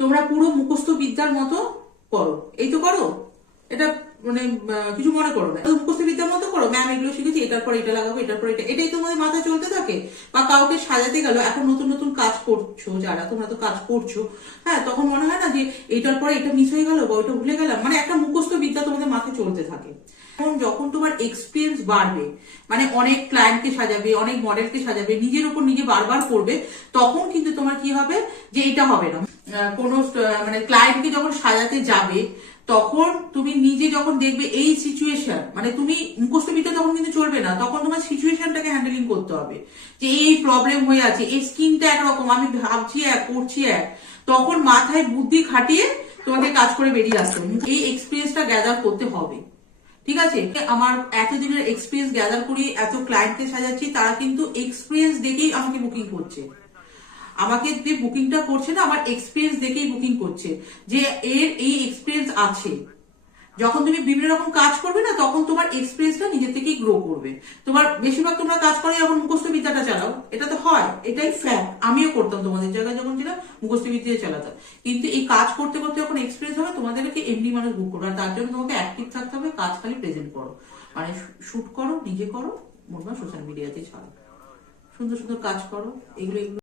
তোমরা পুরো মুখস্থ বিদ্যার মতো করো, এই তো করো, এটা মানে কিছু মনে করো না, মুখস্থ বিদ্যার মতো করো। ম্যাম এগুলো শিখেছি, এটার পর এটা লাগাবো, এটার পর এটা, এটাই তোমাদের মাথায় চলতে থাকে। বা কাউকে সাজাতে গেল, এখন নতুন নতুন কাজ করছো যারা, তোমরা তো কাজ করছো, হ্যাঁ, তখন মনে হয় না যে এটার পরে এটা মিস হয়ে গেল বা ওটা ভুলে গেলাম, মানে একটা মুখস্থ বিদ্যা তোমাদের মাথায় চলতে থাকে। এখন যখন তোমার এক্সপিরিয়েন্স বাড়বে, মানে অনেক ক্লায়েন্টকে সাজাবে, অনেক মডেলকে সাজাবে, নিজের উপর নিজে বারবার করবে, তখন কিন্তু তোমার কি হবে যে এটা হবে না। কোনো মানে ক্লায়েন্টকে যখন সাজাতে যাবে, তখন তুমি নিজে যখন দেখবে এই সিচুয়েশন, মানে তুমি মুখস্থ বিদ্যা তখন কিন্তু চলবে না, তখন তোমার সিচুয়েশনটাকে হ্যান্ডেলিং করতে হবে। যে এই প্রবলেম হয়ে আছে, এই স্কিনটা একরকম, আমি ভাবছি এক, করছি এক, তখন মাথায় বুদ্ধি খাটিয়ে তোমাকে কাজ করে বেরিয়ে আসতে হবে। এই এক্সপিরিয়েন্সটা গ্যাদার করতে হবে, ঠিক আছে? আমার এতদিনের এক্সপিরিয়েন্স গ্যাদার করি, এত ক্লায়েন্টকে সাজাচ্ছি, তারা কিন্তু এক্সপিরিয়েন্স দেখেই আমাকে বুকিং করছে। আমাকে যে বুকিংটা করছে না, আমার এক্সপিরিয়েন্স দেখেই বুকিং করছে, যে এর এই এক্সপিরিয়েন্স আছে। যখন তুমি বিভিন্ন রকম কাজ করবে না, তখন তোমার এক্সপিরিয়েন্সটা নিজে থেকেই গ্রো করবে। তোমার বেশিরভাগ তোমরা কাজ করে যখন মুখস্থ বিদ্যাটা চালাও, এটা তো হয়, এটাই ফ্যাক্ট। আমিও করতাম, তোমাদের জায়গায় যখন ছিলাম মুখস্থ বিদ্যা চালাতাম। কিন্তু এই কাজ করতে করতে যখন এক্সপিরিয়েন্স হবে, তোমাদেরকে এমনি মানুষ বুক করবে। আর তার জন্য তোমাকে অ্যাক্টিভ থাকতে হবে, কাজ খালি প্রেজেন্ট করো, মানে শুট করো, নিজে করো, মোটমাট সোশ্যাল মিডিয়াতে ছাড়ো, সুন্দর সুন্দর কাজ করো, এগুলো এগুলো